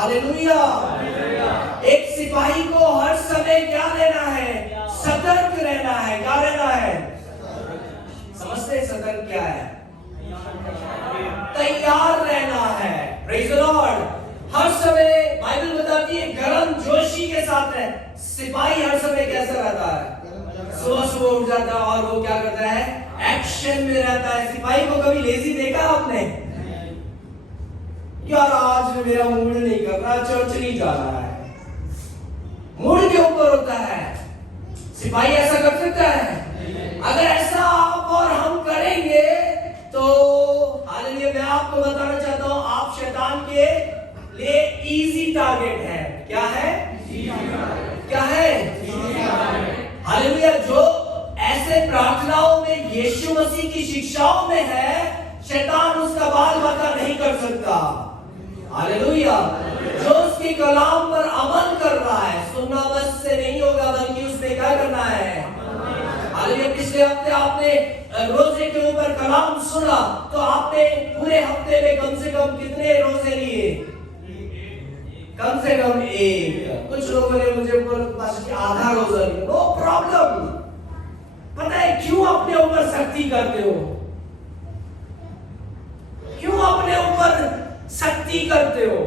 Hallelujah. एक सिपाही को हर समय क्या रहना है? सतर्क रहना है। क्या रहना है? समझते हैं सतर्क क्या है? तैयार रहना है। Praise the Lord. हर समय बाइबल बताती है गर्म जोशी के साथ है। सिपाही हर समय कैसा रहता है? सुबह सुबह उठ जाता है और वो क्या करता है? एक्शन में रहता है। सिपाही को कभी लेजी देखा आपने? यार आज मेरा मूड नहीं कर रहा, चर्च नहीं जा रहा है, मूड के ऊपर होता है। सिपाही ऐसा कर सकता है? अगर ऐसा आप और हम करेंगे तो हालेलुया, मैं आपको बताना चाहता हूं आप शैतान के लिए इजी टारगेट है। क्या है? क्या है? हालेलुया। जो ऐसे प्रार्थनाओं में यीशु मसीह की शिक्षाओं में है, शैतान उसका बाल बाका नहीं कर सकता। हालेलुया। जो उसके कलाम पर अमल कर रहा है, सुनना बस से नहीं होगा बल्कि उसमें क्या करना है? हालेलुया। पिछले हफ्ते आपने रोजे के ऊपर कलाम सुना तो आपने पूरे हफ्ते में कम से कम कितने रोजे लिए? कम से कम एक। कुछ लोगों ने मुझे आधा रोजा लिया। No problem. पता है क्यों अपने ऊपर सख्ती करते हो? क्यों अपने ऊपर सख्ती करते हो?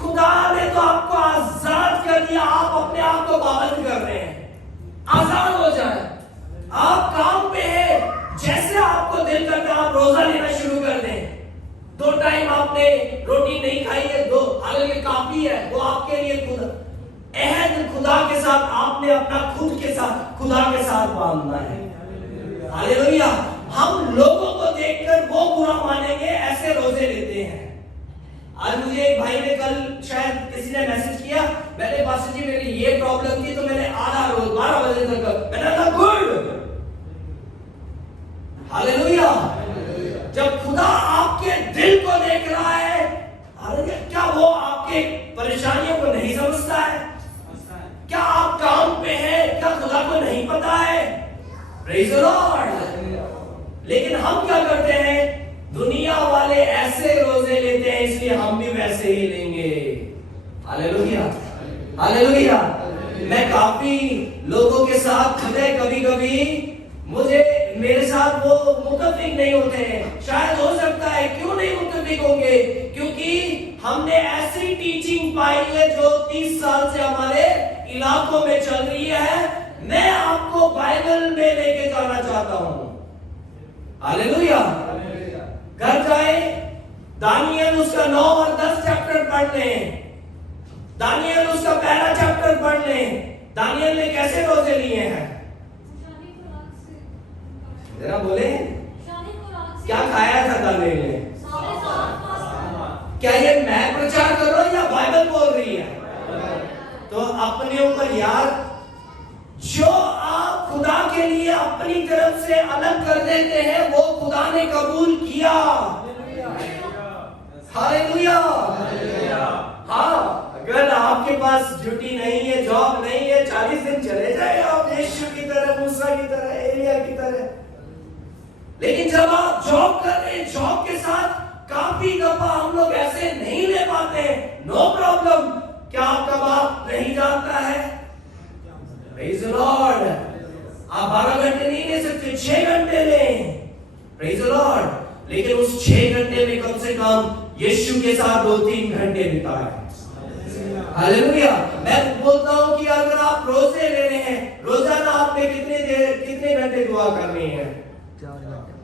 खुदा ने तो आपको आजाद कर दिया, आप अपने आप को पाबंद कर रहे हैं। आजाद हो जाए। आप काम पे है, जैसे आपको दिल करता है आप रोजा लेना शुरू कर दें। 2 टाइम आपने रोटी नहीं खाई है, 2 हालांकि काफी है, वो आपके लिए खुदा अहद खुदा के साथ आपने अपना खुद के साथ खुदा के साथ बांधना है। हालेलुया। हम लोगों को देखकर वो बुरा मानेंगे, ऐसे रोजे लेते हैं। आज मुझे एक भाई ने कल शायद किसी ने मैसेज किया, मैंने पास्टर जी मेरी ये प्रॉब्लम थी तो मैंने आधा रोज 12 बजे तक, मैंने कहा गुड। हालेलुया। जब खुदा आपके दिल को देख रहा है, क्या वो आपके परेशानियों को नहीं समझता है? क्या आप काम पे हैं? क्या खुदा को नहीं पता है? Praise the Lord. लेकिन हम क्या करते हैं? दुनिया वाले ऐसे रोजे लेते हैं, इसलिए हम भी वैसे ही लेंगे। हालेलुया। हालेलुया। मैं काफी लोगों के साथ कभी कभी मुझे मेरे साथ वो मुत्तफिक नहीं होते हैं। शायद हो सकता है, क्यों नहीं मुत्तफिक होंगे? क्योंकि हमने ऐसी टीचिंग पाई है जो 30 साल से हमारे इलाकों में चल रही है। मैं आपको बाइबल में लेके जाना चाहता हूं। हालेलुया। घर जाए, दानियल उसका 9 और 10 चैप्टर पढ़ लें। दानियल उसका पहला चैप्टर पढ़ लें। दानियल ने कैसे रोजे लिए हैं? जरा बोले, क्या खाया था दानियल ने? क्या ये मैं प्रचार कर रहा हूं या बाइबल बोल रही है? तो अपने ऊपर यार, जो आप खुदा के लिए अपनी तरफ से अलग कर देते हैं वो खुदा ने कबूल किया। हालेलुया। हाँ, अगर आपके पास ड्यूटी नहीं है, जॉब नहीं है, 40 दिन चले जाए आप यीशु की तरह, मूसा की तरह, एलिया की तरह। लेकिन जब आप जॉब कर रहे हैं, जॉब के साथ काफी दफा हम लोग ऐसे नहीं ले पाते हैं। No problem. क्या आपका बाप नहीं जानता है? Praise the Lord. आप 12 घंटे नहीं ले सकते, 6 घंटे लें। Praise the Lord. लेकिन उस 6 घंटे में कम से कम यीशु के साथ 2-3 घंटे बिताएं। हालेलुया। मैं बोलता हूं कि अगर आप रोजे ले रहे हैं, रोजाना आपने कितने घंटे दुआ करनी है? 4 घंटे।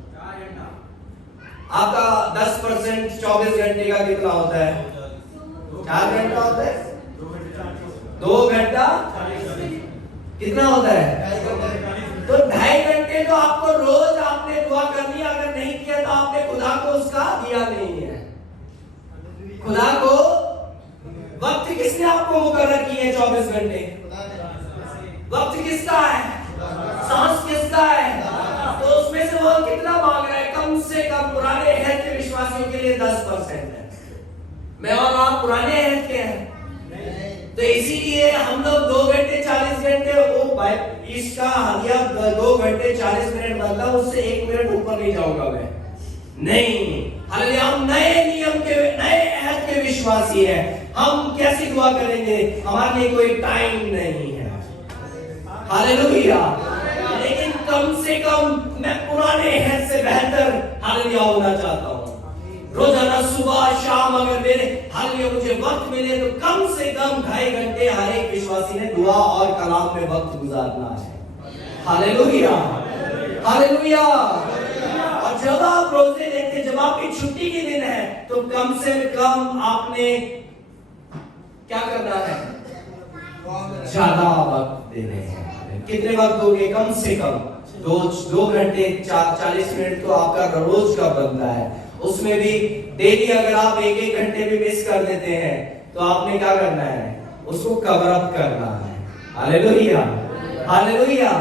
आपका 10% 24 घंटे का कितना होता है? 4 घंटा होता है। 2 घंटा कितना होता है? तो 2.5 घंटे तो आपको रोज आपने दुआ करनी है। अगर नहीं किया तो आपने खुदा को उसका दिया नहीं है। खुदा को वक्त किसने आपको मुकर्रर किए हैं? 24 घंटे। वक्त किसका है? सांस किसका है? तो उसमें से वो कितना मांग रहा है? कम से कम पुराने अहद के विश्वासियों के लिए 10% है। मैं और आप पुराने अहद के हैं, तो इसीलिए हम लोग 2 घंटे 40 घंटे वो इसका हदिया 2 घंटे 40 मिनट बनता, उससे 1 मिनट ऊपर नहीं जाऊंगा मैं। नहीं। हालेलुया। हम नए नियम के, नए अहद के विश्वासी हैं, हम कैसी दुआ करेंगे? हमारे लिए कोई टाइम नहीं है। हालेलुया। लेकिन कम से कम मैं पुराने हैं से बेहतर हालेलुया होना चाहता हूँ। रोजाना सुबह शाम अगर मेरे हालेलुया मुझे वक्त मिले तो कम से कम 2.5 घंटे हर एक विश्वासी ने दुआ और कलाम में वक्त गुजारना है। Hallelujah, hallelujah. और जब आप रोजे लेते, जब आपकी छुट्टी के दिन है, तो कम से कम आपने क्या करना है? ज्यादा वक्त देने हैं। कितने वक्त दोगे? कम से कम 2 घंटे 40 मिनट तो आपका रोज का बनता है। उसमें भी डेली अगर आप 1 घंटे भी मिस कर देते हैं तो आपने क्या करना है? उसको कवर अप करना है। Hallelujah, hallelujah.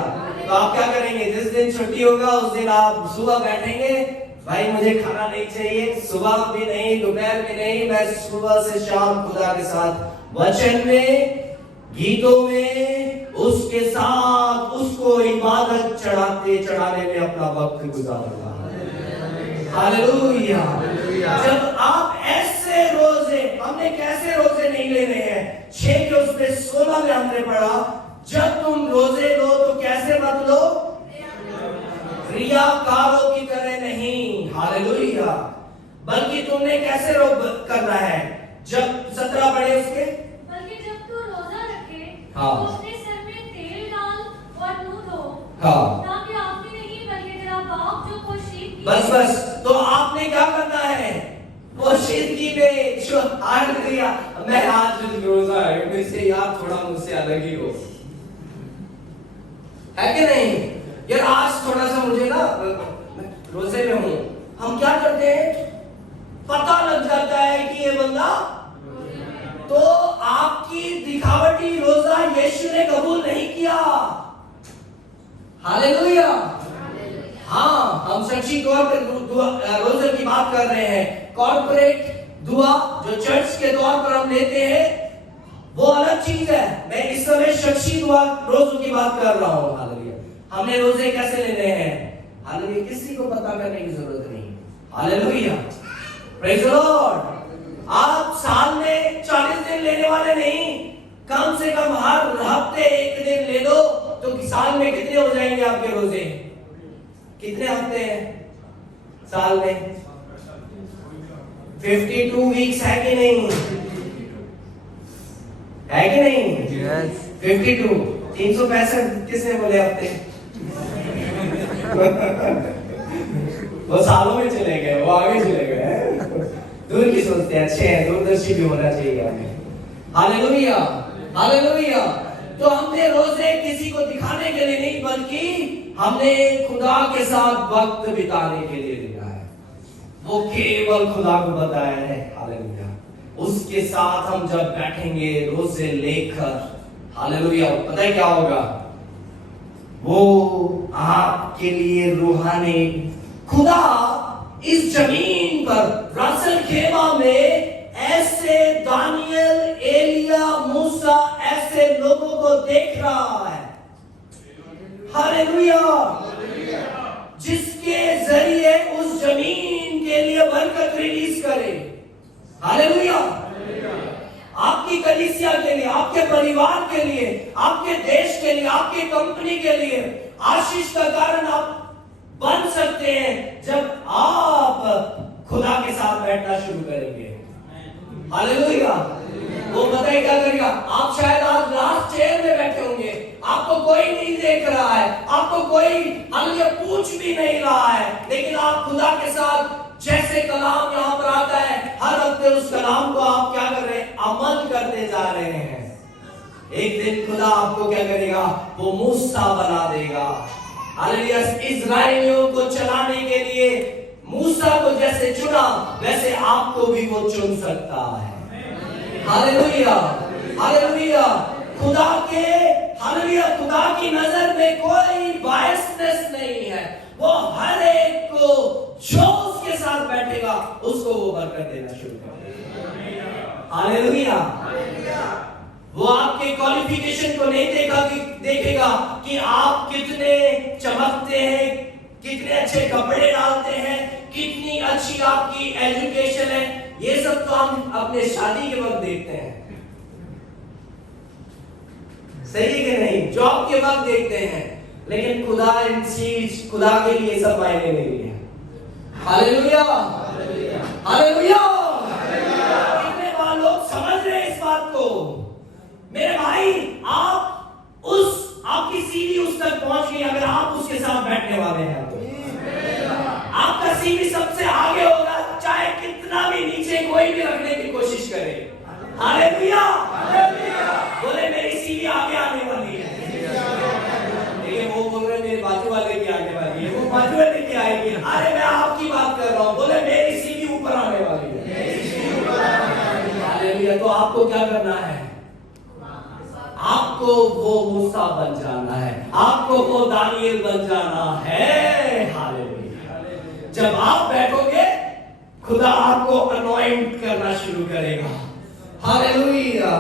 तो आप क्या करेंगे? जिस दिन छुट्टी होगा उस दिन आप सुबह बैठेंगे, भाई मुझे खाना नहीं चाहिए, सुबह भी नहीं, दोपहर में नहीं, मैं सुबह से शाम खुदा के साथ वचन में, गीतों में, उसके साथ उसको इबादत चढ़ाने में अपना वक्त गुजारूंगा। हालेलुया। जब आप ऐसे रोजे, हमने कैसे रोजे नहीं लेने हैं? 6 के उसमें 16 में हमने पढ़ा, जब तुम रोजे लो तो कैसे मत लो? रियाकारों की तरह नहीं। हालेलुया। बल्कि तुमने कैसे करना है? जब 17 पढ़े उसके, बल्कि जब तू रोजा रखे हाँ, तो अपने सर में तेल डाल और मुंह धो, हाँ, ताकि आप ही नहीं बल्कि तेरा बाप जो पोशीदगी, बस। तो आपने क्या करना है? पोशीदगी में जो हालेलुया, मैं आज रोजा है, मुझसे यार थोड़ा मुझसे अलग ही हो, है कि नहीं? यार आज थोड़ा सा मुझे ना रोजे में हूं। हम क्या करते हैं? पता लग जाता है कि ये बंदा, तो आपकी दिखावटी रोजा यीशु ने कबूल नहीं किया। हालेलुया। हाँ, हम शख्सी तौर पर रोजे की बात कर रहे हैं। कॉर्पोरेट दुआ जो चर्च के तौर पर हम लेते हैं वो अलग चीज है। मैं इस समय शख्सी दुआ रोजों की बात कर रहा हूँ। हालेलुया। हमने रोजे कैसे लेने हैं? हालेलुया, किसी को पता करने की जरूरत नहीं। Hallelujah, praise the Lord. आप साल में 40 दिन लेने वाले नहीं, कम से कम हर हफ्ते 1 दिन ले लो तो साल में कितने हो जाएंगे आपके रोजे? कितने हफ्ते हैं साल में? 52 वीक्स है कि नहीं? है कि नहीं? yes. 52 365 किसने बोले हफ्ते? वो सालों में चले गए, वो आगे चले गए। दूर की सोचते हैं, अच्छे हैं, दूरदर्शी भी होना चाहिए हमें। Hallelujah, hallelujah. तो हमने रोजे किसी को दिखाने के लिए नहीं, बल्कि हमने खुदा के साथ वक्त बिताने के लिए लिया है। वो केवल खुदा को बताया है। हालेलुया। उसके साथ हम जब बैठेंगे रोजे लेकर, हालेलुया, पता है क्या होगा? वो आपके लिए रूहानी, खुदा इस जमीन पर रासल खेमा में ऐसे दानियल, एलिया, मूसा ऐसे लोगों को देख रहा है। हालेलुया। जिसके जरिए उस जमीन के लिए बरकत रिलीज करे। हालेलुया। आपकी कलीसिया के लिए, आपके परिवार के लिए, आपके देश के लिए, आपकी कंपनी के लिए आशीष का कारण आप बन सकते हैं जब आप खुदा के साथ बैठना शुरू करेंगे। हालेलुया। वो बताइए क्या करेगा? आप शायद आज लास्ट चेयर में बैठे होंगे, आपको कोई नहीं देख रहा है, आपको कोई हालेलुया पूछ भी नहीं रहा है, लेकिन आप खुदा के साथ जैसे कलाम यहाँ पर आता है, हर हफ्ते उस कलाम को आप क्या कर रहे हैं? अमल करते जा रहे हैं। एक दिन खुदा आपको क्या करेगा? वो मूसा बना देगा। हालेलुया। इस्राएलियों को चलाने के लिए मूसा को जैसे चुना, वैसे आपको भी वो चुन सकता है। Hallelujah, hallelujah. खुदा के, हालेलुया, खुदा की नजर में कोई बायसनेस नहीं है। वो हर एक को जो उसके साथ बैठेगा उसको वो बरकत देना शुरू कर देगा। हालेलुया। वो आपके क्वालिफिकेशन को नहीं देखेगा कि आप कितने चमकते हैं, कितने अच्छे कपड़े डालते हैं, कितनी अच्छी आपकी एजुकेशन है। ये सब तो हम अपने शादी के वक्त देखते हैं, सही है कि नहीं? जॉब के वक्त देखते हैं, लेकिन खुदा इन चीज, खुदा के लिए सब मायने नहीं है। Hallelujah, hallelujah. कितने बार लोग समझ रहे हैं इस बात को? मेरे भाई, आप आपकी सीढ़ी उस तक पहुंच गई अगर आप उसके साथ बैठने वाले हैं तो। आपका सीढ़ी सबसे आगे होगा, चाहे कितना भी नीचे कोई भी रखने की कोशिश करे। हालेलुया, बोले मेरी सीढ़ी आगे आने वाली है। देखिए वो बोल रहे मेरे बाजू वाले की आने वाली है, वो बाजू वाले की आएगी। अरे मैं आपकी बात कर रहा हूँ, बोले मेरी सीढ़ी ऊपर आने वाली है। हालेलुया। तो आपको क्या करना है? आपको वो मूसा बन जाना है, आपको वो दानियल बन जाना है। हालेलुया। जब आप बैठोगे, खुदा आपको अनॉइंट करना शुरू करेगा। Hallelujah,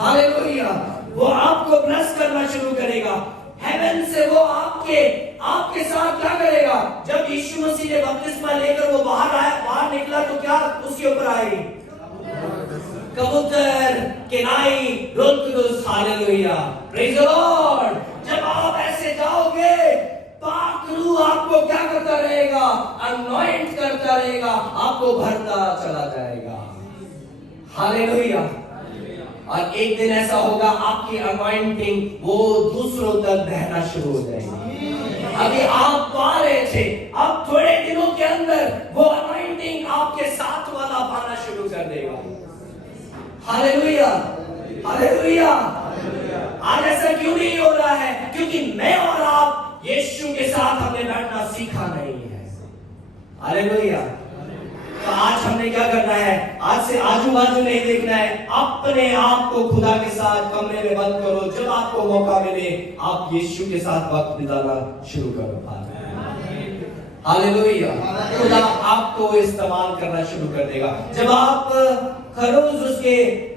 hallelujah. वो आपको ब्लेस करना शुरू करेगा। हेवन से वो आपके साथ क्या करेगा? जब यीशु मसीह ने बपतिस्मा लेकर वो बाहर निकला तो क्या उसके ऊपर आई? कबूतर, केनाई, रूह कुदुस। Hallelujah, praise the Lord. जब आप ऐसे जाओगे, पाक रूह आपको क्या करता रहेगा? अनॉइंट करता रहेगा, आपको भरता चला जाएगा। हालेलुया। और एक दिन ऐसा होगा, आपकी अनॉइंटिंग वो दूसरों तक बहना शुरू हो जाएगी। अभी आप पा रहे थे, अब थोड़े दिनों के अंदर वो अनॉइंटिंग आपके साथ वाला पाना शुरू कर देगा। Hallelujah, hallelujah. आज ऐसा क्यों नहीं हो रहा है? क्योंकि मैं और आप यीशु के साथ हमने बैठना सीखा नहीं है। हालेलुया। तो आज हमने क्या करना है? आज से आजू बाजू नहीं देखना है, अपने आप को खुदा के साथ कमरे में बंद करो। जब आपको मौका मिले, आप यीशु के साथ वक्त बिताना शुरू करो। हालेलुया। खुदा आपको इस्तेमाल करना शुरू कर देगा। जब आप खरूज उसके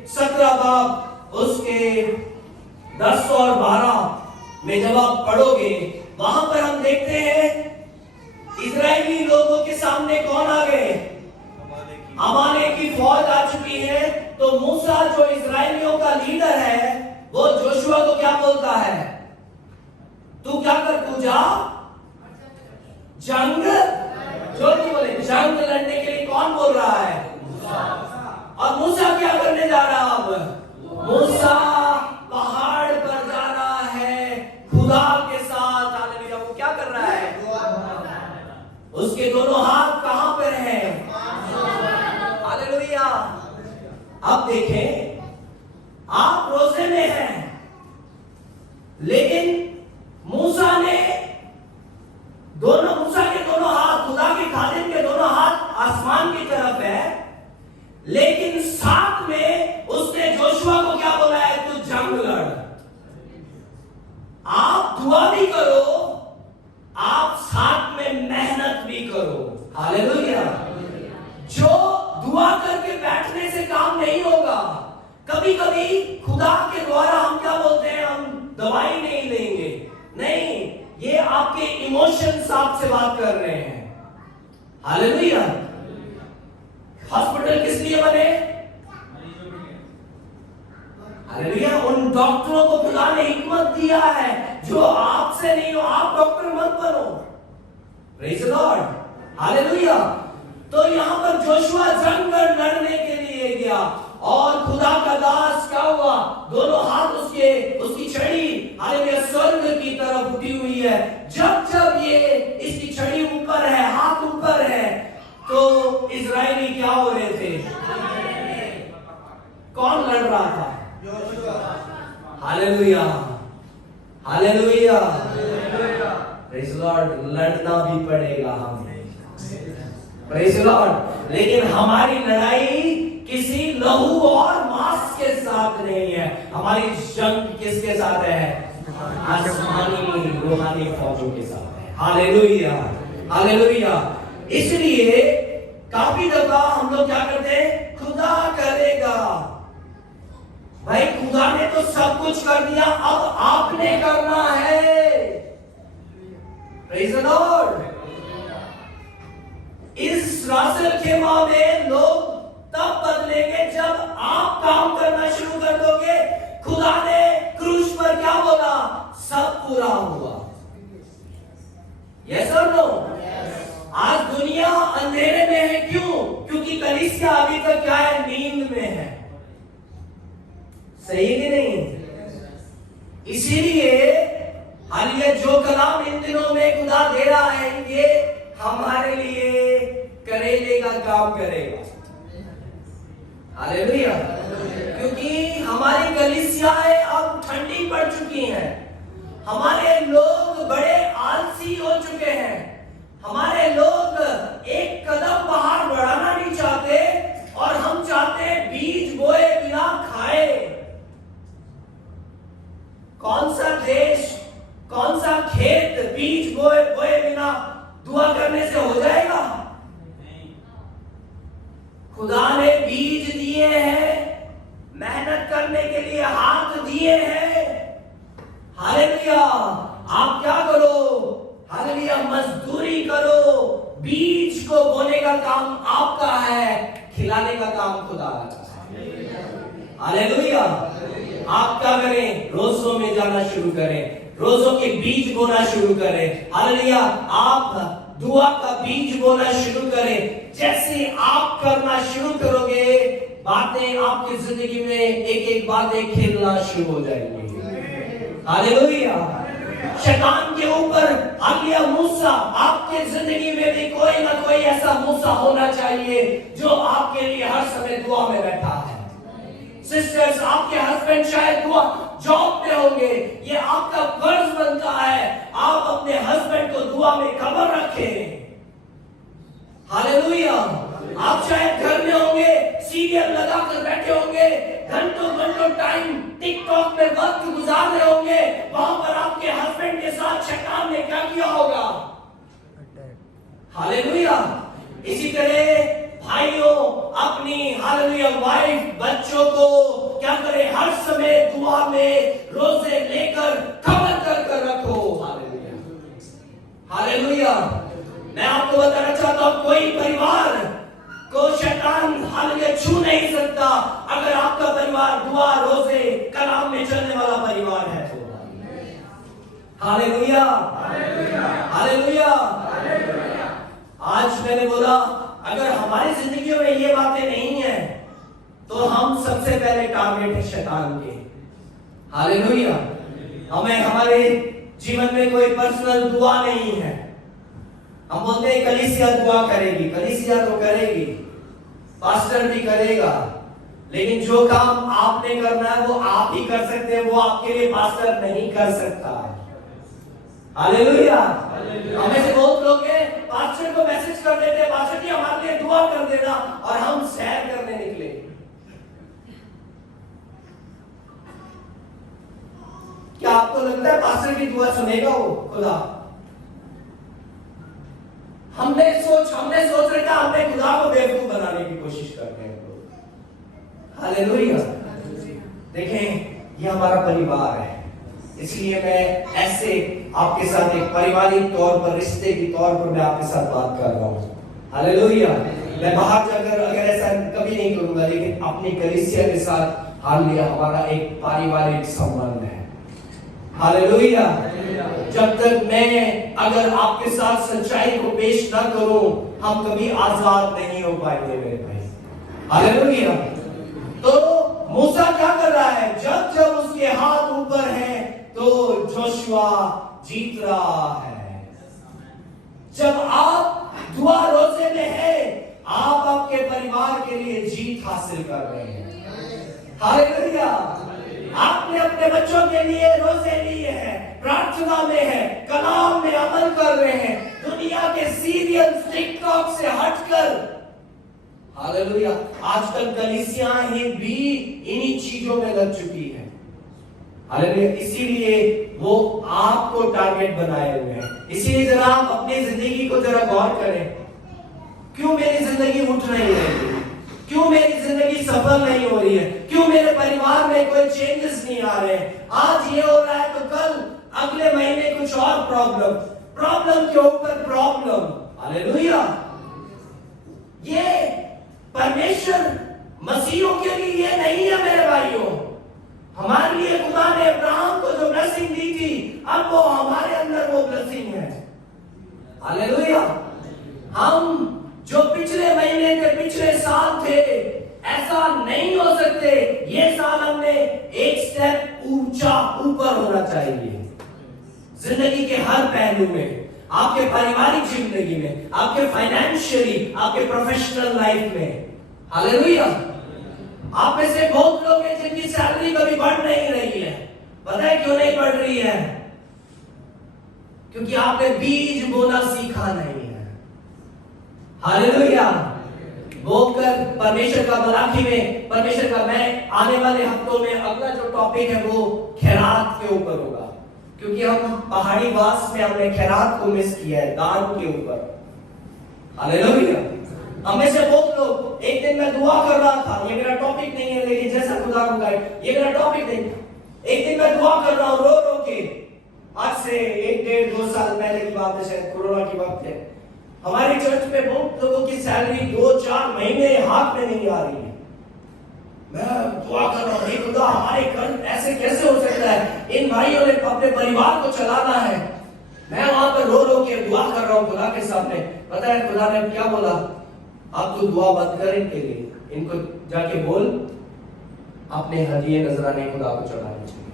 17 बाब उसके 10 और 12 में जब आप पढ़ोगे, वहां पर हम देखते हैं इजरायली लोगों के सामने कौन आ गए? अमाले की फौज आ चुकी है। तो मूसा जो इजरायलियों का लीडर है, वो जोशुआ को क्या बोलता है? तू क्या कर, तू जा जंग, जो नहीं बोले जंग लड़ने के लिए। कौन बोल रहा है? और मूसा क्या करने जा रहा है? अब मूसा पहाड़ पर जा रहा है खुदा के साथ। हालेलुया। वो क्या कर रहा है? उसके दोनों हाथ कहां पर हैं? हालेलुया। अब देखें, आप रोजे में हैं, लेकिन मूसा के दोनों हाथ, खुदा के खादिम के दोनों हाथ आसमान की तरफ है, लेकिन साथ में उसने जोशुआ को क्या बोला है? तू जंग लड़। आप दुआ भी करो, आप साथ में मेहनत भी करो। हालेलुया। जो दुआ करके बैठने से काम नहीं होगा। कभी कभी खुदा के द्वारा हम क्या बोलते हैं? हम दवाई नहीं लेंगे। नहीं, ये आपके इमोशंस आपसे बात कर रहे हैं। हालेलुया। हॉस्पिटल किस लिए बने? हालेलुया। उन डॉक्टरों को खुदा ने हिम्मत दिया है जो आपसे नहीं हो। आप डॉक्टर मत बनो। Praise the Lord. हालेलुया। तो यहां पर जोशुआ जंग लड़ने के लिए गया और खुदा का दास क्या हुआ? दोनों हाथ उसकी छड़ी हालेलुया स्वर्ग की तरफ उठी हुई है। जब ये इसकी छड़ी ऊपर है, हाथ ऊपर है, तो इजरायली क्या हो रहे थे? कौन लड़ रहा था? Hallelujah, hallelujah, praise Lord. लड़ना भी पड़ेगा हमें, प्रेज लॉर्ड। लेकिन हमारी लड़ाई किसी लहू और मांस के साथ नहीं है। हमारी जंग किसके साथ है? आसमानी रूहानी फौजों के साथ है। Hallelujah, hallelujah. इसलिए काफी दफा हम लोग क्या करते हैं? खुदा करेगा। भाई खुदा ने तो सब कुछ कर दिया, अब आपने करना है। Praise the Lord. इस रासल खेमा में लोग बदलेंगे जब आप काम करना शुरू कर दोगे। खुदा ने क्रूस पर क्या बोला? सब पूरा हुआ। यस और नो? आज दुनिया अंधेरे में है, क्यों? क्योंकि कलीसिया अभी तक क्या है? नींद में है। सही कि नहीं? इसीलिए हालिया जो कलाम इन दिनों में खुदा दे रहा है, ये हमारे लिए करेले का काम करेगा। हालेलुया। क्योंकि हमारी कलीसियाएं अब ठंडी पड़ चुकी हैं। हमारे लोग बड़े आलसी हो चुके हैं। हमारे लोग एक कदम बाहर बढ़ाना नहीं चाहते और हम चाहते हैं बीज बोए बिना खाए। कौन सा देश, कौन सा खेत बीज बोए बिना दुआ करने से हो जाएगा? खुदा ने बीज दिए हैं, मेहनत करने के लिए हाथ दिए हैं। हालेलुया। आप क्या करो? हालेलुया, मजदूरी करो। बीज को बोने का काम आपका है, खिलाने का काम खुदा का है। हालेलुया। आप क्या करें? रोजों में जाना शुरू करें, रोजों के बीज बोना शुरू करें। हालेलुया। आप दुआ का बीज बोना शुरू करें। जैसे आप करना शुरू करोगे, बातें आपकी जिंदगी में एक एक बातें खेलना शुरू हो जाएंगी। हालेलुया। शैतान के ऊपर हालिया मूसा, आपके जिंदगी में भी कोई ना कोई ऐसा मूसा होना चाहिए जो आपके लिए हर समय दुआ में बैठा है। सिस्टर्स, आपके हस्बैंड शायद दुआ जॉब पे होंगे, ये आपका फर्ज बनता है आप अपने हस्बैंड को दुआ में खबर रखें। हालेलुया। आप शायद घर में होंगे, सीरियल लगाकर बैठे होंगे, घंटों घंटों टाइम टिकटॉक में वक्त गुजार रहे होंगे। वहां पर आपके हस्बैंड के साथ शैतान ने क्या किया होगा? हालेलुया। इसी तरह भाइयों, अपनी हालेलुया वाइफ, बच्चों को क्या करें? हर समय दुआ में रोजे लेकर खबर कर रखो। हालेलुया। हालेलुया। मैं आपको बताना चाहता हूं, कोई परिवार को शैतान हालेलुया छू नहीं सकता अगर आपका परिवार दुआ, रोजे, कलाम में चलने वाला परिवार है तो। हालेलुया। हालेलुया। आज मैंने बोला, अगर हमारी जिंदगी में ये बातें नहीं है तो हम सबसे पहले टारगेट है शैतान के। हालेलुया। हमें हमारे जीवन में कोई पर्सनल दुआ नहीं है। हम बोलते हैं कलीसिया दुआ करेगी, कलीसिया तो करेगी, पास्टर भी करेगा, लेकिन जो काम आपने करना है वो आप ही कर सकते हैं, वो आपके लिए पास्टर नहीं कर सकता है। हालेलुया। हमें से बहुत लोग हैं, पास्टर को मैसेज कर देते हैं, पास्टर जी हमारे लिए दुआ कर देना, और हम सैर करने निकले। क्या आपको लगता है पास्टर की दुआ सुनेगा वो खुदा? हमने सोच रखा, हमने खुदा को बेवकूफ बनाने की कोशिश करते हैं। हालेलुया। देखें, ये हमारा परिवार है, इसलिए मैं ऐसे आपके साथ एक पारिवारिक तौर पर, रिश्ते के तौर पर मैं आपके साथ बात कर रहा हूँ। हालेलुया। मैं बाहर जाकर अगर ऐसा कभी नहीं करूंगा, लेकिन अपनी कलीसिया के साथ हालेलुया हमारा एक पारिवारिक संबंध है। हालेलुया। जब तक मैं अगर आपके साथ सच्चाई को पेश ना करूं, हम कभी आजाद नहीं हो पाएंगे मेरे भाई। हालेलुया। तो मूसा क्या कर रहा है? जब जब उसके हाथ ऊपर है तो जोशुआ जीत रहा है। जब आप दुआ रोजे में है, आप आपके परिवार के लिए जीत हासिल कर रहे हैं। हालेलुया। आपने अपने बच्चों के लिए रोजे लिए हैं, प्रार्थना में है, कलाम में अमल कर रहे हैं, दुनिया के सीरियल टिकटॉक से हटकर। हालेलुया। आजकल कलीसियाएं भी इन्हीं चीजों में लग चुकी है। हालेलुया। इसीलिए वो आपको टारगेट बनाए हुए हैं। इसीलिए जरा आप अपनी जिंदगी को जरा गौर करें, क्यों मेरी जिंदगी उठ नहीं रही? क्यों मेरी जिंदगी सफल नहीं हो रही है? क्यों मेरे परिवार में कोई चेंजेस नहीं आ रहे? आज ये हो रहा है तो कल अगले महीने कुछ और प्रॉब्लम के ऊपर प्रॉब्लम। हालेलुया। ये परमेश्वर मसीहों के लिए ये नहीं है मेरे भाइयों। हमारे लिए खुदा ने अब्राहम को जो ब्लेसिंग दी थी, अब वो हमारे अंदर वो ब्लेसिंग है। हालेलुया। हम जो पिछले महीने के पिछले साल थे, ऐसा नहीं हो सकते। ये साल हमने एक स्टेप ऊंचा ऊपर होना चाहिए जिंदगी के हर पहलू में, आपके पारिवारिक जिंदगी में, आपके फाइनेंशियली, आपके प्रोफेशनल लाइफ में। हालेलुया। आप में से बहुत लोग हैं जिनकी सैलरी कभी बढ़ नहीं रही है। पता है क्यों नहीं बढ़ रही है? क्योंकि आपने बीज बोना सीखा नहीं है। हालेलुया। बोकर परमेश्वर का मलाकी में, परमेश्वर का, मैं आने वाले हफ्तों में अगला जो टॉपिक है वो खैरात के ऊपर होगा, क्योंकि हम पहाड़ी वास में हमने खैरात को मिस किया है, दान के ऊपर। हालेलुया। हमें से बहुत लोग, एक दिन मैं दुआ कर रहा था, ये मेरा टॉपिक नहीं है लेकिन जैसा खुदा को गाइड, ये मेरा टॉपिक नहीं। एक दिन मैं दुआ कर रहा हूं रो रो के, आज से 1-1.5-2 साल पहले की बात है, शायद कोरोना की बात है। हमारे चर्च में बहुत लोगों की सैलरी 2-4 महीने हाथ में नहीं आ रही है। मैं दुआ कर रहा हूं, खुदा हमारे घर ऐसे कैसे हो सकता है, इन भाइयों ने अपने परिवार को चलाना है। मैं वहां पर रो रो के दुआ कर रहा हूं खुदा के सामने। पता है खुदा ने क्या बोला? अब तू दुआ बंद कर इनके लिए, इनको जाके बोल अपने हदिये नजराने खुदा को चढ़ाने चाहिए।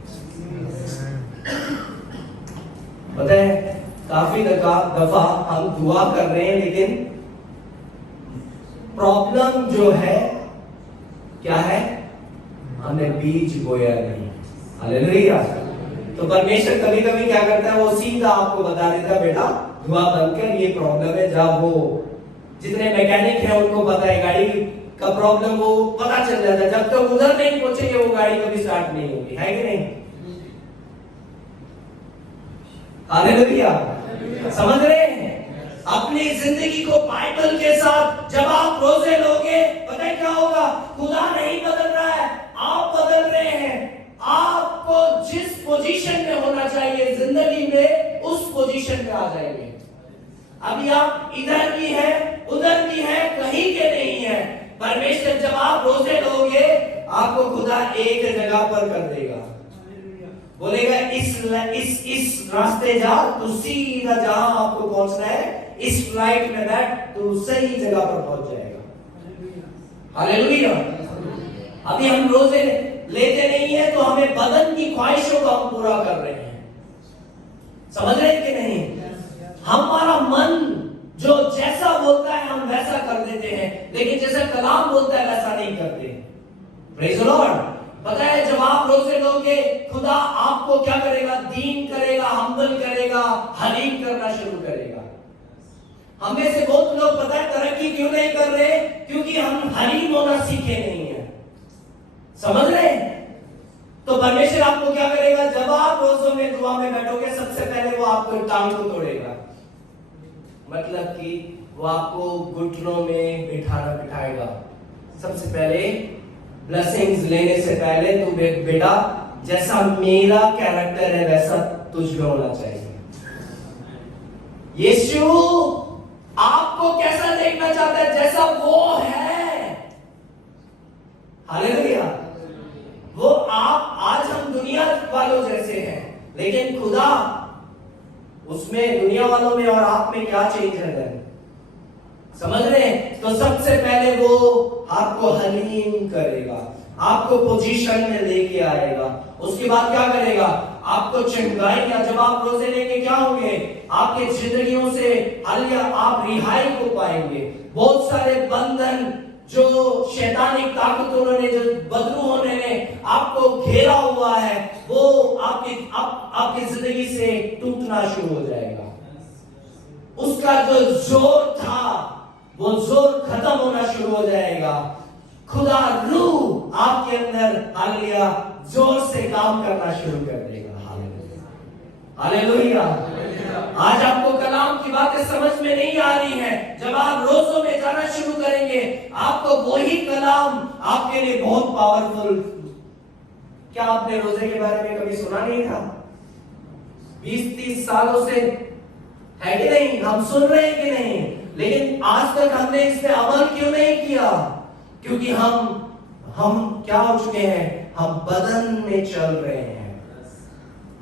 पता है काफी दफा हम दुआ कर रहे हैं, लेकिन प्रॉब्लम जो है क्या है? हमने बीज बोया नहीं। हालेलुया। तो परमेश्वर कभी कभी क्या करता है, वो सीधा आपको बता देता, बेटा दुआ बंद कर, ये प्रॉब्लम है। जब वो जितने मैकेनिक हैं उनको पता है गाड़ी का प्रॉब्लम, वो पता चल जाता है। जब तक उधर नहीं पहुंचेंगे वो गाड़ी कभी स्टार्ट नहीं होगी, है कि नहीं? हालेलुया। समझ रहे हैं? अपनी जिंदगी को बाइबल के साथ जब आप रोजे लोगे, पता है क्या होगा? खुदा नहीं बदल रहा है, आप बदल रहे हैं। आपको जिस पोजीशन में होना चाहिए जिंदगी में, उस पोजीशन में आ जाएंगे। अभी आप इधर भी हैं, उधर भी हैं, कहीं के नहीं है। परमेश्वर जब आप रोजे लोगे, आपको खुदा एक जगह पर कर देगा। बोलेगा इस रास्ते जा, तू सीधा जहां आपको पहुंचना है, इस फ्लाइट में बैठ, तू सही जगह पर पहुंच जाएगा। हालेलुया। अभी हम रोजे लेते नहीं है तो हमें बदन की ख्वाहिशों को हम पूरा कर रहे हैं। समझ रहे हैं कि नहीं? हमारा मन जो जैसा बोलता है हम वैसा कर देते हैं, लेकिन जैसा कलाम बोलता है वैसा नहीं करते। Praise the Lord. पता है जब आप रोजे लोगे, खुदा आपको क्या करेगा? दीन करेगा, हम्बल करेगा, हलीम करना शुरू करेगा। हमें से बहुत लोग पता है तरक्की क्यों नहीं कर रहे? क्योंकि हम हलीम होना सीखे नहीं है। समझ रहे? तो परमेश्वर आपको क्या करेगा? जब आप रोजों में दुआ में बैठोगे, सबसे पहले वो आपको टांग को तोड़ेगा। मतलब कि वो आपको घुटनों में बिठाएगा। सबसे पहले ब्लेसिंग्स लेने से पहले तू बेटा जैसा मेरा कैरेक्टर है वैसा तुझ में होना चाहिए। यीशु आपको कैसा देखना चाहता है? जैसा वो है। हालेलुया। वो आप, आज हम दुनिया वालों जैसे हैं, लेकिन खुदा उसमें, दुनिया वालों में और आप में क्या चेंज है? समझ रहे हैं? तो सबसे पहले वो आपको हलीम करेगा, आपको पोजीशन में लेके आएगा। उसके बाद क्या करेगा? आपको चंगाएगा। जब आप रोजे लेंगे क्या होंगे? आपके जिंदगियों से आप रिहाई को पाएंगे। बहुत सारे बंधन जो शैतानिक ताकतों ने, जो बदरूहों ने आपको घेरा हुआ है, वो आपकी जिंदगी से टूटना शुरू हो जाएगा। उसका जो जोर था वो जोर खत्म होना शुरू हो जाएगा। खुदा रूह आपके अंदर हालेलुया जोर से काम करना शुरू कर देगा। हालेलुया। आज आपको कलाम की बातें समझ में नहीं आ रही हैं। जब आप रोजों में जाना शुरू करेंगे, आपको वही कलाम आपके लिए बहुत पावरफुल। क्या आपने रोजे के बारे में कभी सुना नहीं था? 20-30 सालों से है कि नहीं? हम सुन रहे हैं कि नहीं? लेकिन आज तक हमने इस पे अमल क्यों नहीं किया? क्योंकि हम हम क्या हो चुके हैं? हम बदन में चल रहे हैं।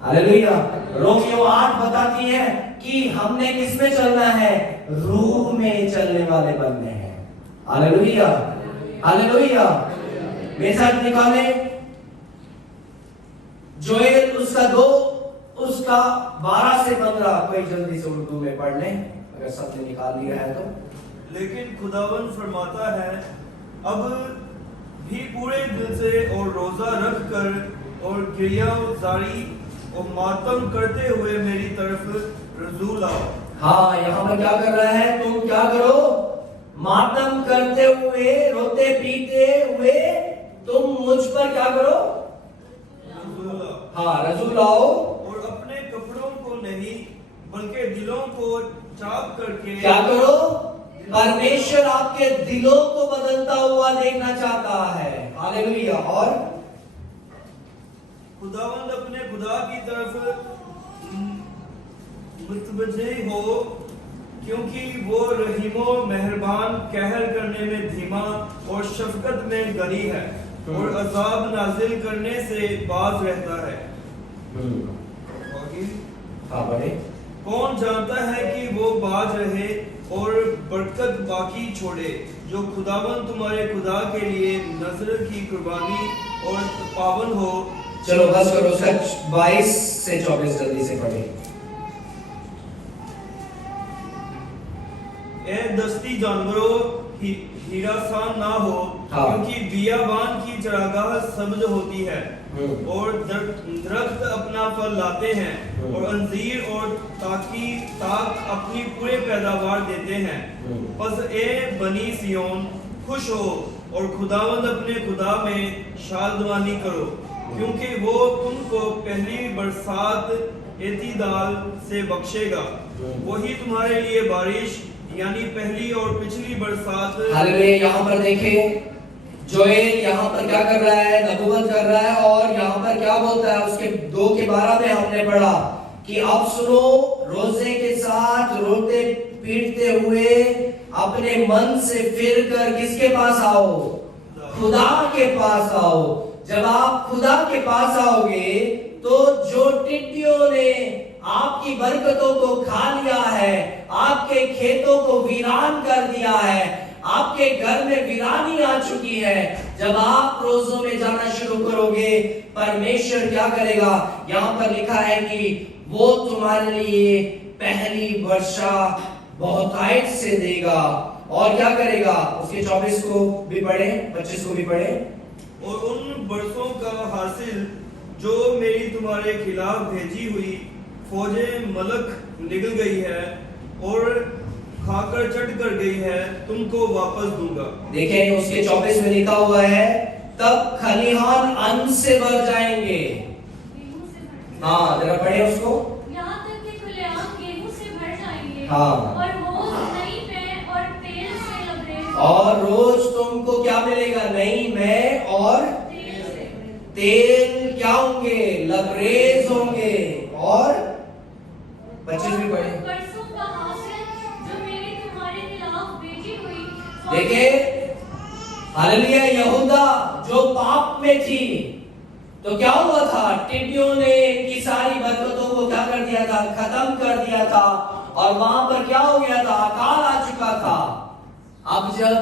हालेलुया। रोमियो 8 बताती है कि हमने किस में चलना है? रूह में चलने वाले बनने हैं। Hallelujah, hallelujah. मेरे साथ निकाले जोएल उसका 12 से 15। कोई जल्दी से उर्दू में पढ़ लें अगर सबने निकाल लिया है तो। लेकिन खुदावंद फरमाता है, अब भी पूरे दिल से और रोजा रख कर और गिरियाजारी और मातम करते हुए मेरी तरफ रजू लाओ। हाँ, यहाँ पर क्या कर रहा है? तुम क्या करो? मातम करते हुए, रोते पीते हुए तुम मुझ पर क्या करो? रजू लाओ। हाँ, रजू लाओ। और अपने कपड़ों को नहीं बल्कि दिलों को चाप करके क्या करो? परमेश्वर आपके दिलों को बदलता हुआ देखना चाहता है। हालेलुया। और खुदावंद अपने खुदा की तरफ मुतवज्जे हो, क्योंकि वो रहीमो मेहरबान, कहर करने में धीमा और शफकत में गनी है और अजाब नाजिल करने से बाज रहता है। हाँ, बड़े कौन जानता है कि वो बाज रहे और बरकत बाकी छोड़े, जो खुदावन तुम्हारे खुदा के लिए नजर की कुर्बानी और पावन हो। चलो बस करो। उसका 22 से 24 जल्दी से पढ़े। ए दस्ती जानवरों हिरासान ना हो, हाँ। क्योंकि बियाबान की चरागाह सब्ज होती है और दरख्त अपना फल लाते हैं और अंजीर और ताक अपनी पूरे पैदावार देते हैं। बस ए बनी सियोन, खुश हो और खुदावंद अपने खुदा में शादमानी करो, क्योंकि वो तुमको पहली बरसात एतिदाल से बख्शेगा। वही तुम्हारे लिए बारिश यानी पहली और पिछली बरसात। हालेलुया। यहाँ पर देखिए, जोएल यहाँ पर क्या कर रहा है? नबूवत कर रहा है। और यहाँ पर क्या बोलता है? उसके 2 के 12 में हमने पढ़ा कि अब सुनो, रोजे के साथ रोते पीटते हुए अपने मन से फिर कर किसके पास आओ? खुदा के पास आओ। जब आप खुदा के पास आओगे तो जो टिड्डियों ने आपकी बरकतों को खा लिया है, आपके खेतों को वीरान कर दिया है, आपके घर में वीरानी आ चुकी है, जब आप रोजों में जाना शुरू करोगे, परमेश्वर क्या करेगा? यहाँ पर लिखा है कि वो तुम्हारे लिए पहली वर्षा बहुतायत से देगा। और क्या करेगा? उसके 24 को भी पढ़े, 25 को भी पढ़े। और उन बरसों का हासिल जो मेरी तुम्हारे खिलाफ भेजी हुई फौजें मलक निकल गई है और खाकर चढ़ कर गई है, तुमको वापस दूंगा। देखें, उसके 24 में लिखा हुआ है, तब खलिहान अन्न से भर जाएंगे। गेहूं से भर हाँ, जरा पढ़े उसको। यहाँ तक कि खुलेआम गेहूं से भर जाएंगे। हाँ। और रोज नई में और तेल से लबरेज। और रोज तुमको क्या मिलेगा? नई में और तेल से तेल क्या होंगे? लबरेज होंगे। और 25 भी पढ़े। बरसों का हासिल जो मेरी तुम्हारे खिलाफ भेजी हुई फौजें- देखिए, हालेलुया। यहूदा जो पाप में थी, तो क्या हुआ था? टिड्डियों ने की सारी बरकतों को क्या कर दिया था? खत्म कर दिया था। और वहां पर क्या हो गया था? अकाल आ चुका था। अब जब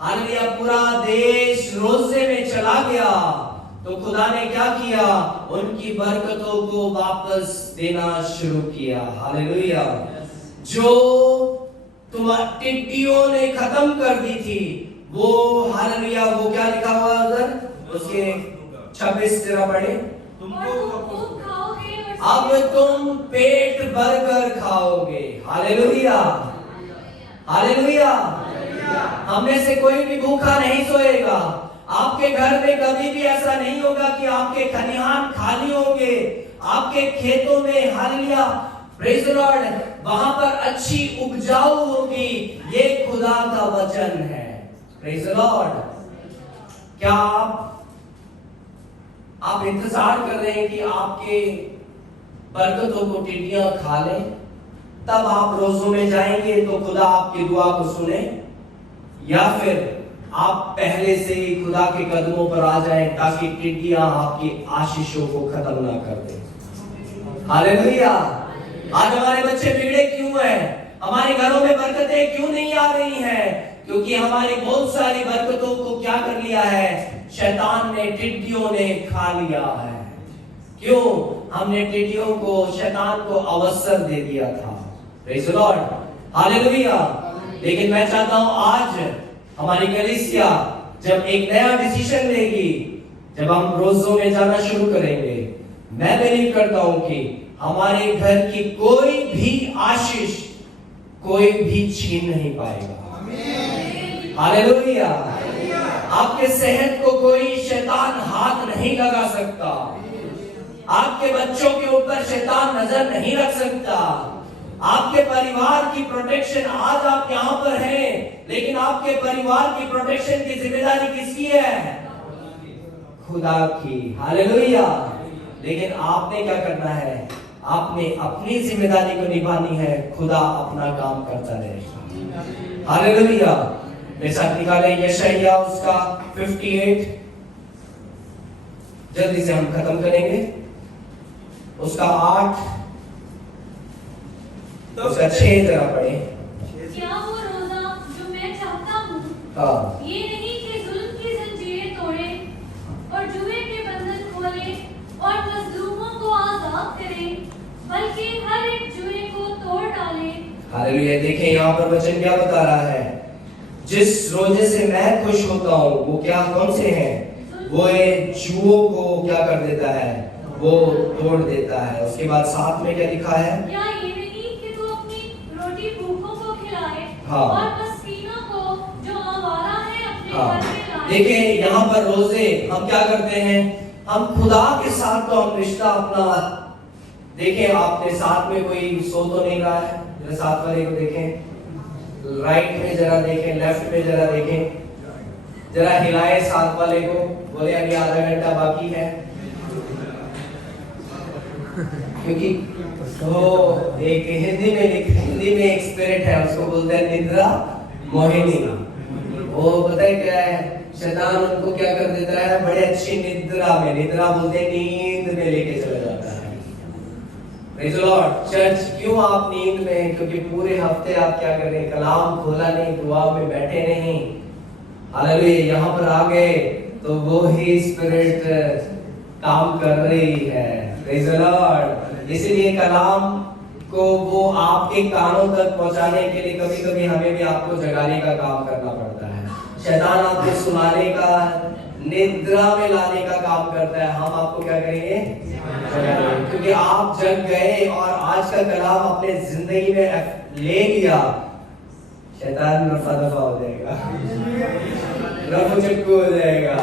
हालेलुया पूरा देश रोजे में चला गया, तो खुदा ने क्या किया? उनकी बरकतों को वापस देना शुरू किया। हालेलुया। जो टिड्डियों ने खत्म कर दी थी, वो हालेलुया, वो क्या लिखा हुआ उधर? उसके 26 जरा पढ़े। तुमको और तुम वापस खूब दूंगा। खाओगे और अब तुम पेट भरकर खाओगे। Hallelujah, hallelujah. हम में से कोई भी भूखा नहीं सोएगा। आपके घर में कभी भी ऐसा नहीं होगा कि आपके खलिहान खाली होंगे, आपके खेतों में हालेलुया प्रेज द लॉर्ड, वहां पर अच्छी उपजाऊ होगी। ये खुदा का वचन है। Praise the Lord. क्या आप इंतजार कर रहे हैं कि आपके बरकतों को टिड्डियां खा लें, तब आप रोजों में जाएंगे तो खुदा आपकी दुआ को सुने? या फिर आप पहले से ही खुदा के कदमों पर आ जाएं ताकि टिड्डियां आपकी आशीषों को खत्म ना कर दें। हालेलुया। आज हमारे बच्चे बिगड़े क्यों हैं? हमारे घरों में बरकतें क्यों नहीं आ रही हैं? क्योंकि हमारी बहुत सारी बरकतों को क्या कर लिया है? शैतान ने, टिड्डियों ने खा लिया है। क्यों? हमने टिड्डियों को, शैतान को अवसर दे दिया था। Praise the Lord, hallelujah. लेकिन मैं चाहता हूं आज हमारी कलीसिया जब एक नया डिसीजन लेगी, जब हम रोजों में जाना शुरू करेंगे, मैं बिलीव करता हूं कि हमारे घर की कोई भी आशीष कोई भी छीन नहीं पाएगा। हालेलुया। आपके सेहत को कोई शैतान हाथ नहीं लगा सकता। आपके बच्चों के ऊपर शैतान नजर नहीं रख सकता। आपके परिवार की प्रोटेक्शन, आज आप यहां पर हैं, लेकिन आपके परिवार की प्रोटेक्शन की जिम्मेदारी किसकी है? खुदा की। हालेलुया। लेकिन आपने क्या करना है? आपने अपनी जिम्मेदारी को निभानी है। खुदा अपना काम करता रहेगा। हालेलुया। मेरे साथ निकाले यशायाह उसका 58, जल्दी से हम खत्म करेंगे। उसका 8, उसका 6 जरा पढ़े। क्या वो रोजा जो मैं चाहता हूँ, हाँ, ये नहीं कि जुल्म की जंजीरें तोड़े और जुए के बंधन खोले और मजलूमों को आजाद करे, बल्कि हर एक जुए को तोड़ डाले। हालेलुया। देखें यहाँ पर वचन क्या बता रहा है? जिस रोजे से मैं खुश होता हूँ, वो क्या, कौन से हैं? वो ये जुओं को क्या कर देता है? वो तोड़ देता है। उसके बाद साथ में क्या लिखा है? क्या ये नहीं कि तू अपनी रोटी भूखों को खिलाए, हाँ, और मस्कीनों को जो आवारा है अपने हाँ। घर में लाए। देखिए यहाँ पर रोजे हम क्या करते हैं? हम खुदा के साथ तो हम रिश्ता अपना, देखें आपने साथ में कोई सो तो नहीं रहा है? जरा साथ वाले को देखें, राइट में जरा देखें, लेफ्ट में जरा देखें, जरा हिलाए साथ वाले को, बोले अभी आधा घंटा बाकी है। क्योंकि तो एक हिंदी में एक स्पिरिट है, उसको बोलते हैं निद्रा मोहिनी। वो पता है क्या है? शैतान उनको क्या कर देता है? बड़े अच्छी निद्रा में, निद्रा बोलते हैं नींद में लेके चला जाता है। Praise the Lord. चर्च, क्यों आप नींद में? क्योंकि पूरे हफ्ते आप क्या कर रहे हैं? कलाम खोला नहीं, दुआ में बैठे नहीं। हालेलुया। यहाँ पर आ गए तो वो ही स्पिरिट काम कर रही है। Praise the Lord. इसलिए कलाम को वो आपके कानों तक पहुंचाने के लिए कभी कभी हमें भी आपको जगाने का काम करना पड़ता है। शैतान आपको सुलाने का, निद्रा में लाने का काम करता है। हम आपको क्या करेंगे? जगाएंगे। क्योंकि आप जग गए और आज का कलाम अपने जिंदगी में ले लिया, शैतान रफा दफा हो जाएगा, रफू चक्कू हो जाएगा।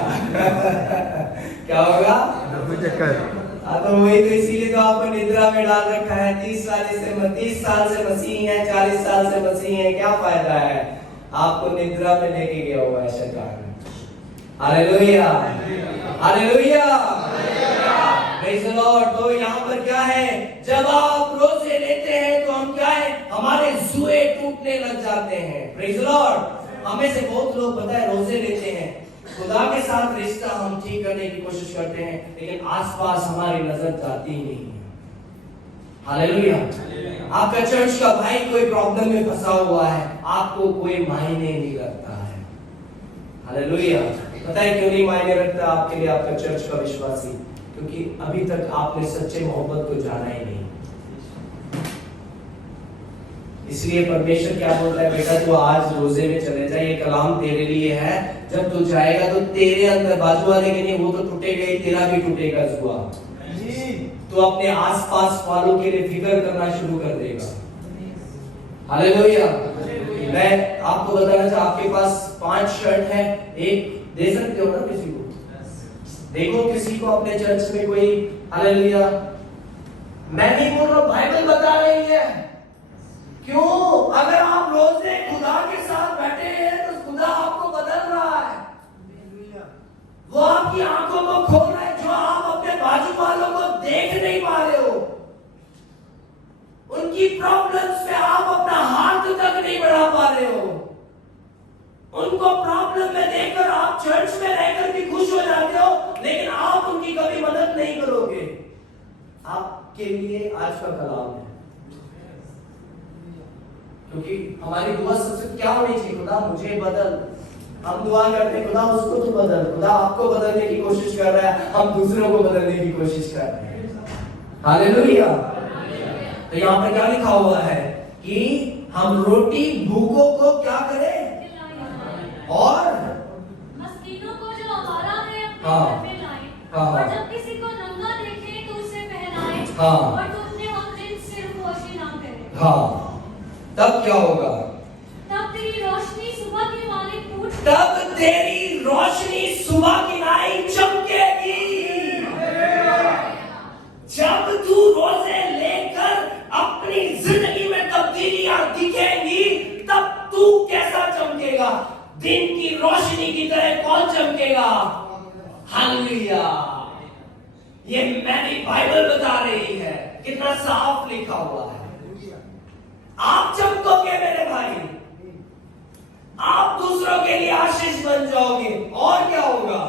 क्या होगा? रफू चक्कर। तो वही तो, इसीलिए तो आपको निद्रा में डाल रखा है। 30 साल से मसीह है, 40 साल से मसीह है, क्या फायदा है? आपको निद्रा में लेके गया हुआ है शैतान। Hallelujah, hallelujah, praise the Lord. तो यहाँ पर क्या है? जब आप रोजे लेते हैं तो हम क्या है? हमारे जुए टूटने लग जाते हैं। Praise the Lord. हमें से बहुत लोग पता है रोजे लेते हैं, खुदा के साथ रिश्ता हम ठीक करने की कोशिश करते हैं, लेकिन आसपास हमारी नजर जाती ही नहीं है। हालेलुया। आपका चर्च का भाई कोई प्रॉब्लम में फंसा हुआ है, आपको कोई मायने नहीं रखता है। हालेलुया। पता है क्यों नहीं मायने रखता आपके लिए आपका चर्च का विश्वासी? क्योंकि अभी तक आपने सच्चे मोहब्बत को जाना ही नहीं। इसलिए परमेश्वर क्या बोलता है? बेटा तू आज रोजे में चले जा, ये कलाम तेरे लिए है। जब तू जाएगा तो तेरे अंदर, बाजू वाले के लिए वो तो टूटेगा ही, तेरा भी टूटेगा जुआ। तो अपने आसपास वालों के लिए फिक्र करना शुरू कर देगा। हालेलुया। मैं आपको बताना चाहता, आपके पास 5 शर्ट है, एक दे सकते हो ना किसी को? देखो किसी को अपने चर्च में कोई। हालेलुया। मैं नहीं बोल रहा, बाइबल बता रही है। क्यों? अगर आप रोजे खुदा के साथ बैठे हैं तो खुदा आपको बदल रहा है, वो आपकी आंखों को खोल रहा है। जो आप अपने बाजू वालों को देख नहीं पा रहे हो, उनकी प्रॉब्लम्स में आप अपना हाथ तक नहीं बढ़ा पा रहे हो, उनको प्रॉब्लम में देख आपके लिए आज का कलाम है, क्योंकि हमारी दुआ सबसे क्या होनी चाहिए? खुदा मुझे बदल। हम दुआ करते हैं खुदा उसको तो बदल। खुदा आपको बदलने की कोशिश कर रहा है, हम दूसरों को बदलने की कोशिश कर रहे हैं। हालेलुया। तो यहाँ पर क्या लिखा हुआ है कि हम रोटी भूखों को क्या करें और मस्कीनों को जो हमारा है अपने हाँ। घर में लाएं। हाँ। और जब किसी को नंगा देखे तो उसे पहनाएं। हाँ। और तो अपने हम सिरपोशी ना करें। हाँ, तब क्या होगा? तब तेरी रोशनी सुबह के मालिक फूट तब तेरी रोशनी सुबह की नाई चमकेगी। जब तू रोजे लेकर अपनी जिंदगी में तब्दीलियां दिखेंगी, तब तू कैसा चमकेगा? दिन की रोशनी की तरह कौन चमकेगा? हालेलुया। ये मेरी बाइबल बता रही है, कितना साफ लिखा हुआ है। आप चमकोगे मेरे भाई, आप दूसरों के लिए आशीष बन जाओगे। और क्या होगा?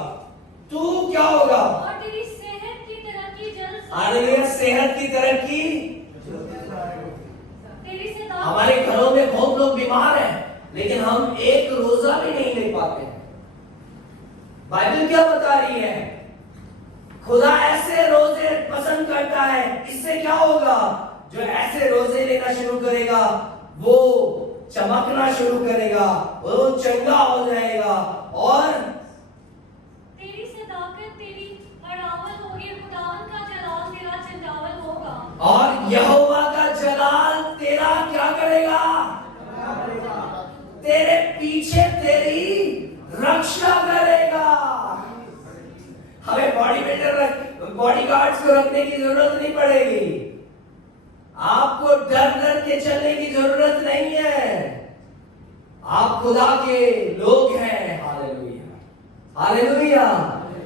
तू क्या होगा? और तेरी सेहत की तरक्की जल्द हालेलुया। सेहत की तरक्की। तेरी से हमारे घरों में बहुत लोग बीमार हैं, लेकिन हम एक रोजा भी नहीं ले पाते हैं। बाइबल क्या बता रही है? खुदा ऐसे रोजे पसंद करता है। इससे क्या होगा? जो ऐसे रोजे लेना शुरू करेगा वो चमकना शुरू करेगा, वो चंगा हो जाएगा। और तेरी सदाकत तेरी अड़ावल होगी। खुदावन का जलाल तेरा चंगावल होगा। और यहोवा का जलाल तेरा क्या करेगा? तेरे पीछे तेरी रक्षा करेगा। हमें बॉडीगार्ड्स को रखने की जरूरत नहीं पड़ेगी। आपको डर डर के चलने की जरूरत नहीं है। आप खुदा के लोग हैं। हालेलुया। हालेलुया।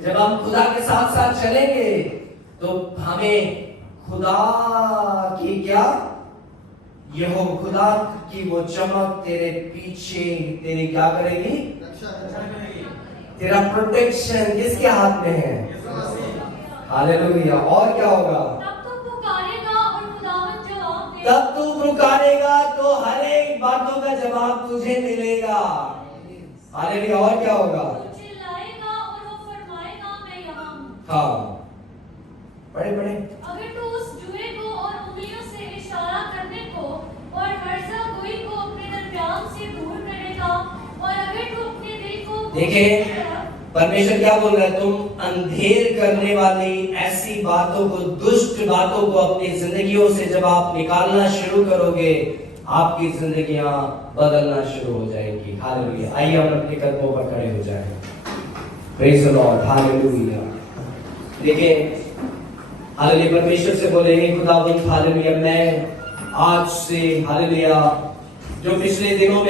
जब हम खुदा के साथ साथ चलेंगे तो हमें खुदा की क्या? यहो खुदा की वो चमक तेरे पीछे तेरी क्या करेगी? तेरा प्रोटेक्शन किसके हाथ में है? हालेलुया। और क्या होगा? तब तू पुकारेगा और खुदावन जवाब देगा। तब तू पुकारेगा तो हर एक बातों का जवाब तुझे मिलेगा। हालेलुया। और क्या होगा? तू चिल्लाएगा और वो फरमाएगा मैं यहाँ हूँ। हाँ, पढ़े पढ़े। अगर तू उस जुए को और उंगलियों से इशारा करने को और हर्जा गोई को अपने दरमियान से दूर करेगा, और अगर तू अपने दिल को देखिए, परमेश्वर क्या बोल रहा है? तुम अंधेर करने वाली ऐसी बातों को, दुष्ट बातों को अपनी जिंदगियों से जब आप निकालना शुरू करोगे, आपकी जिंदगियां बदलना शुरू हो जाएंगी। हालेलुया। आइए हम अपने कदमों पर खड़े हो जाएं। Praise the Lord. हालेलुया। देखिए, हालेलुया। परमेश्वर से बोले, हे खुदावंद, हालेलुया, मैं आज से, हालेलुया, जो पिछले दिनों में